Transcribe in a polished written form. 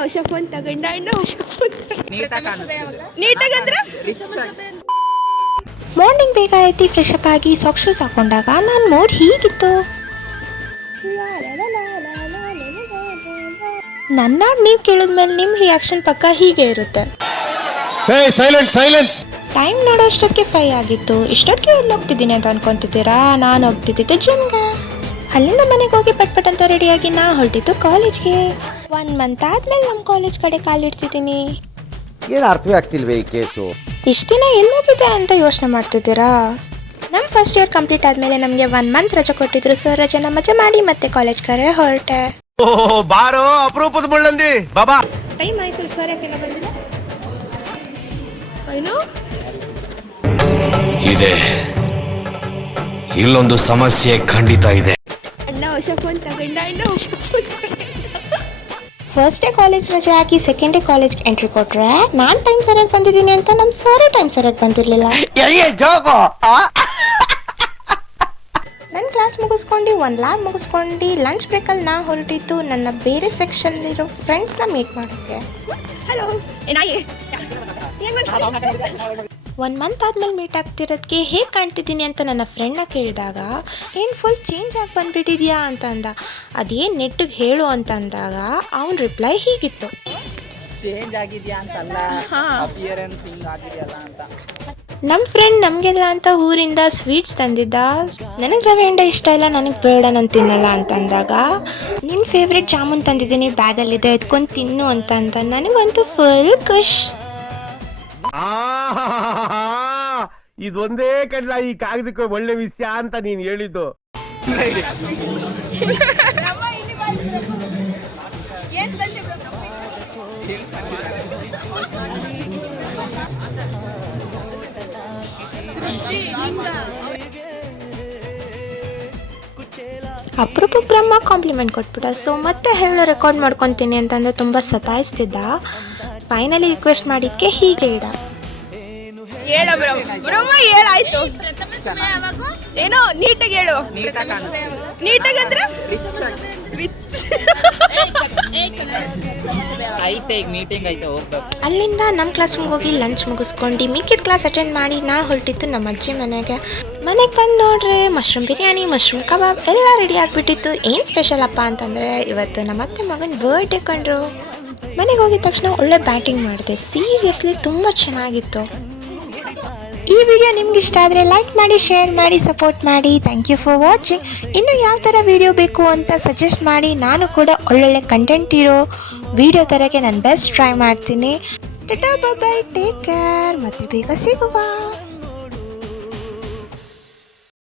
ಹೊಸ ಫೋನ್ ತಗೊಂಡ ಹೊಸ ಫೋನ್ ನೀಟಾಗಂದ್ರೆ ಮಾರ್ನಿಂಗ್ ಬೇಗ ಎದ್ದು ಫ್ರೆಶ್ ಅಪ್ ಆಗಿ ಸಾಕ್ಸ್ ಶೂಸ್ ಹಾಕೊಂಡಾಗ ನನ್ನ ಮೂಡ್ ಹೀಗಿತ್ತು. ನನ್ನ ನೀವು ಕೇಳಿದ್ಮೇಲೆ ನಿಮ್ಮ ರಿಯಾಕ್ಷನ್ ಪಕ್ಕ ಹೀಗೆ ಇರುತ್ತೆ. ಟೈಮ್ ನೋಡೋ ಅಷ್ಟೊತ್ತಿಗೆ 5 ಆಗಿತ್ತು. ಇಷ್ಟೊತ್ತಿಗೆ ಎಲ್ಲಿ ಹೋಗ್ತಿದ್ದೀನಿ ಅಂತ ಅನ್ಕೊಂತಿದ್ದೀರಾ? ನಾನು ಹೋಗ್ತಿದ್ದಿದ್ದು ಜಿಮ್ಗೆ. ಅಲ್ಲಿಂದ ಮನೆಗೆ ಹೋಗಿ ಪಟ್ ಅಂತ ರೆಡಿಯಾಗಿ ನಾ ಹೊರಟಿದ್ದು ಕಾಲೇಜ್ಗೆ. 1 ಮಂತ್ ಆದ್ಮೇಲೆ ನಮ್ಮ ಕಾಲೇಜ್ ಕಡೆ ಕಾಲಿಡ್ತಿದ್ದೀನಿ. ಏನು ಅರ್ಥವೇ ಆಗ್ತಿಲ್ವೇ ಈ ಕೇಸು? ಇಷ್ಟು ದಿನ ಎಲ್ಲೋಗಿದೆ ಅಂತ ಯೋಚನೆ ಮಾಡ್ತಿದ್ದೀರಾ? ನಮ್ಮ ಫಸ್ಟ್ ಇಯರ್ ಕಂಪ್ಲೀಟ್ ಆದಮೇಲೆ ನಮಗೆ 1 ಮಂತ್ ರಜೆ ಕೊಟ್ಟಿದ್ರು. ಸರ್ ರಜೆನ ಮಜಾ ಮಾಡಿ ಮತ್ತೆ ಕಾಲೇಜ್ ಕರೆ ಹೊರಟೆ. ಬಾರೋ ಅಪರೂಪದ ಮುಳ್ಳಂದಿ ಬಾಬಾ. ಟೈಮ್ ಆಯ್ತು ಸರ್, ಯಾಕೆಲ್ಲ ಬಂದಿಲ್ಲ ಏನು ಇದೆ. ಇಲ್ಲೊಂದು ಸಮಸ್ಯೆ ಖಂಡಿತ ಇದೆ. ಅಣ್ಣ ಹೊಸ ಫೋನ್ ತಗೊಂಡ ಹೊಸ ಫೋನ್ ಫಸ್ಟ್ ಡೇ ಕಾಲೇಜ್ ರಜೆ ಹಾಕಿ ಸೆಕೆಂಡ್ ಡೇ ಕಾಲೇಜ್ಗೆ ಎಂಟ್ರಿ ಕೊಟ್ರೆ ನಾನು ಟೈಮ್ ಸರಿಯಾಗಿ ಬಂದಿದ್ದೀನಿ ಅಂತ ನಮ್ಮ ಸರ್ ಟೈಮ್ ಸರಿಯಾಗಿ ಬಂದಿರಲಿಲ್ಲ. ನನ್ನ ಕ್ಲಾಸ್ ಮುಗಿಸ್ಕೊಂಡು 1 ಲ್ಯಾಬ್ ಮುಗಿಸ್ಕೊಂಡು ಲಂಚ್ ಬ್ರೇಕಲ್ಲಿ ನಾ ಹೊರಟಿದ್ದು ನನ್ನ ಬೇರೆ ಸೆಕ್ಷನ್ನಲ್ಲಿರೋ ಫ್ರೆಂಡ್ಸ್ನ ಮೀಟ್ ಮಾಡೋಕ್ಕೆ. ಹಲೋ ಏನಾಗಿ 1 ಮಂತ್ ಆದ್ಮೇಲೆ ಮೀಟ್ ಆಗ್ತಿರೋದಕ್ಕೆ ಹೇಗೆ ಕಾಣ್ತಿದ್ದೀನಿ ಅಂತ ನನ್ನ ಫ್ರೆಂಡ್ನ ಕೇಳಿದಾಗ ಏನು ಫುಲ್ ಚೇಂಜ್ ಆಗಿ ಬಂದುಬಿಟ್ಟಿದ್ಯಾ ಅಂತ ಅಂದ. ಅದೇನು ನೆಟ್ಟಿಗೆ ಹೇಳು ಅಂತ ಅಂದಾಗ ಅವನ ರಿಪ್ಲೈ ಹೀಗಿತ್ತು. ಚೇಂಜ್ ಆಗಿದ್ಯಾ ಅಂತಲ್ಲ, ಅಪಿಯರೆನ್ಸ್ ಹಿಂಗ್ ಆಗಿದೆಯಲ್ಲ ಅಂತ. ನಮ್ಮ ಫ್ರೆಂಡ್ ನಮಗೆಲ್ಲ ಅಂತ ಊರಿಂದ ಸ್ವೀಟ್ಸ್ ತಂದಿದ್ದ. ನನಗೆ ರವೆ ಉಂಡೆ ಇಷ್ಟ ಇಲ್ಲ, ನನಗೆ ಬೇಡ, ನಾನು ತಿನ್ನಲ್ಲ ಅಂತ ಅಂದಾಗ ನಿನ್ನ ಫೇವ್ರೆಟ್ ಜಾಮೂನ್ ತಂದಿದ್ದೀನಿ ಬ್ಯಾಗಲ್ಲಿದೆ ಎತ್ಕೊಂಡು ತಿನ್ನು ಅಂತ ಅಂದ. ನನಗಂತೂ ಫುಲ್ ಖುಷ್. ಇದೊಂದೇ ಕಡ್ಲ ಈ ಕಾಗದಕ್ಕೆ ಒಳ್ಳೆ ವಿಷಯ ಅಂತ ನೀನ್ ಹೇಳಿದ್ದು. ಅಪರೂಪಕ್ಕೆ ಬ್ರಹ್ಮ ಕಾಂಪ್ಲಿಮೆಂಟ್ ಕೊಟ್ಬಿಟ್ಟ. ಸೊ ಮತ್ತೆ ಹೇಳೋ ರೆಕಾರ್ಡ್ ಮಾಡ್ಕೊತೀನಿ ಅಂತಂದ್ರೆ ತುಂಬ ಸತಾಯಿಸ್ತಿದ್ದ. ಫೈನಲಿ ರಿಕ್ವೆಸ್ಟ್ ಮಾಡಿದ್ಕೆ ಹೀಗೆ ಹೇಳ್ದ. ಹೇಳ ಬ್ರಹ್ಮ ಹೇಳಾಯ್ತು ಏನೋ ನೀಟಾಗಿ ಹೇಳು. ನೀಟಾಗಂದ್ರೆ ಐತೆ ಈಗ ಮೀಟಿಂಗ್ ಐತೆ ಹೋಗ್ಬೇಕು. ಅಲ್ಲಿಂದ ನಮ್ಮ ಕ್ಲಾಸ್ ಹೋಗಿ ಲಂಚ್ ಮುಗಿಸ್ಕೊಂಡು ಮಿಕ್ಕಿದ ಕ್ಲಾಸ್ ಅಟೆಂಡ್ ಮಾಡಿ ನಾ ಹೊರಟಿತ್ತು ನಮ್ಮ ಅಜ್ಜಿ ಮನೆಗೆ ಬಂದು ನೋಡ್ರೆ ಮಶ್ರೂಮ್ ಬಿರಿಯಾನಿ, ಮಶ್ರೂಮ್ ಕಬಾಬ್ ಎಲ್ಲ ರೆಡಿ ಆಗಿಬಿಟ್ಟಿತ್ತು. ಏನು ಸ್ಪೆಷಲ್ ಅಪ್ಪ ಅಂತಂದರೆ ಇವತ್ತು ನಮ್ಮ ಅತ್ತೆ ಮಗನ ಬರ್ಡೇ ಕಂಡ್ರು. ಮನೆಗೆ ಹೋಗಿದ ತಕ್ಷಣ ಒಳ್ಳೆ ಬ್ಯಾಟಿಂಗ್ ಮಾಡಿದೆ. ಸೀರಿಯಸ್ಲಿ ತುಂಬ ಚೆನ್ನಾಗಿತ್ತು. ಈ ವಿಡಿಯೋ ನಿಮ್ಗೆ ಇಷ್ಟ ಆದರೆ ಲೈಕ್ ಮಾಡಿ, ಶೇರ್ ಮಾಡಿ, ಸಪೋರ್ಟ್ ಮಾಡಿ. Thank you for watching. ಇನ್ನು ಯಾವ ಥರ ವಿಡಿಯೋ ಬೇಕು ಅಂತ ಸಜೆಸ್ಟ್ ಮಾಡಿ. ನಾನು ಕೂಡ ಒಳ್ಳೊಳ್ಳೆ ಕಂಟೆಂಟ್ ಇರೋ ವಿಡಿಯೋ ಥರಕ್ಕೆ ನಾನು ಬೆಸ್ಟ್ ಟ್ರೈ ಮಾಡ್ತೀನಿ. Tata bye bye, take care, ಮತ್ತೆ ಬೇಗ ಸಿಗುವ.